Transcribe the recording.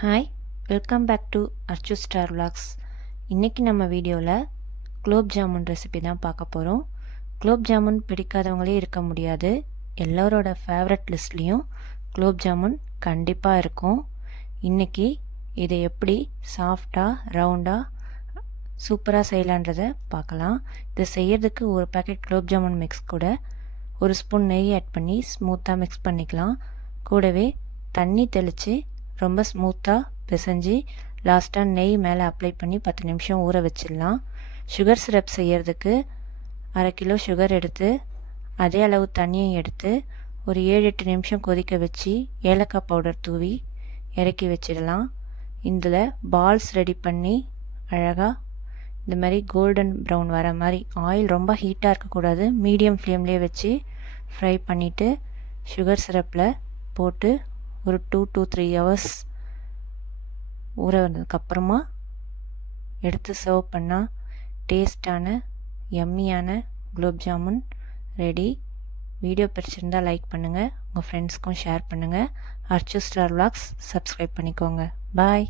Hi, welcome back to Archu star vlogs. இன்றைக்கி நம்ம வீடியோவில் குலோப் ஜாமுன் ரெசிபி தான் பார்க்க போகிறோம். குலோப் ஜாமுன் பிடிக்காதவங்களே இருக்க முடியாது. எல்லோரோட ஃபேவரட் லிஸ்ட்லேயும் குலோப் ஜாமுன் கண்டிப்பாக இருக்கும். இன்றைக்கி இதை எப்படி சாஃப்டாக ரவுண்டாக சூப்பராக செய்யலான்றதை பார்க்கலாம். இதை செய்யறதுக்கு ஒரு பேக்கெட் குலோப் ஜாமுன் மிக்ஸ் கூட ஒரு ஸ்பூன் நெய் ஆட் பண்ணி ஸ்மூத்தாக மிக்ஸ் பண்ணிக்கலாம். கூடவே தண்ணி தெளித்து ரொம்ப ஸ்மூத்தாக பிசைஞ்சு லாஸ்ட்டாக நெய் மேலே அப்ளை பண்ணி 10 நிமிஷம் ஊற வச்சிடலாம். சுகர் சிரப் செய்யறதுக்கு 1/2 கிலோ சுகர் எடுத்து அதே அளவு தண்ணியும் எடுத்து ஒரு 7-8 நிமிஷம் கொதிக்க வச்சு ஏலக்காய் பவுடர் தூவி இறக்கி வச்சிடலாம். இதில் பால்ஸ் ரெடி பண்ணி அழகாக இந்த மாதிரி கோல்டன் ப்ரௌன் வர மாதிரி, ஆயில் ரொம்ப ஹீட்டாக இருக்கக்கூடாது, மீடியம் ஃப்ளேம்லேயே வச்சு ஃப்ரை பண்ணிவிட்டு சுகர் சிரப்பில் போட்டு ஒரு 2 to 3 ஹவர்ஸ் ஊற வந்ததுக்கப்புறமா எடுத்து சர்வ் பண்ணால் டேஸ்டான யம்மியான குலோப் ஜாமுன் ரெடி. வீடியோ பிடிச்சிருந்தால் லைக் பண்ணுங்கள், உங்கள் ஃப்ரெண்ட்ஸ்க்கும் ஷேர் பண்ணுங்கள். அர்ச்சு ஸ்டார் விலாக்ஸ் சப்ஸ்கிரைப் பண்ணிக்கோங்க. பாய்.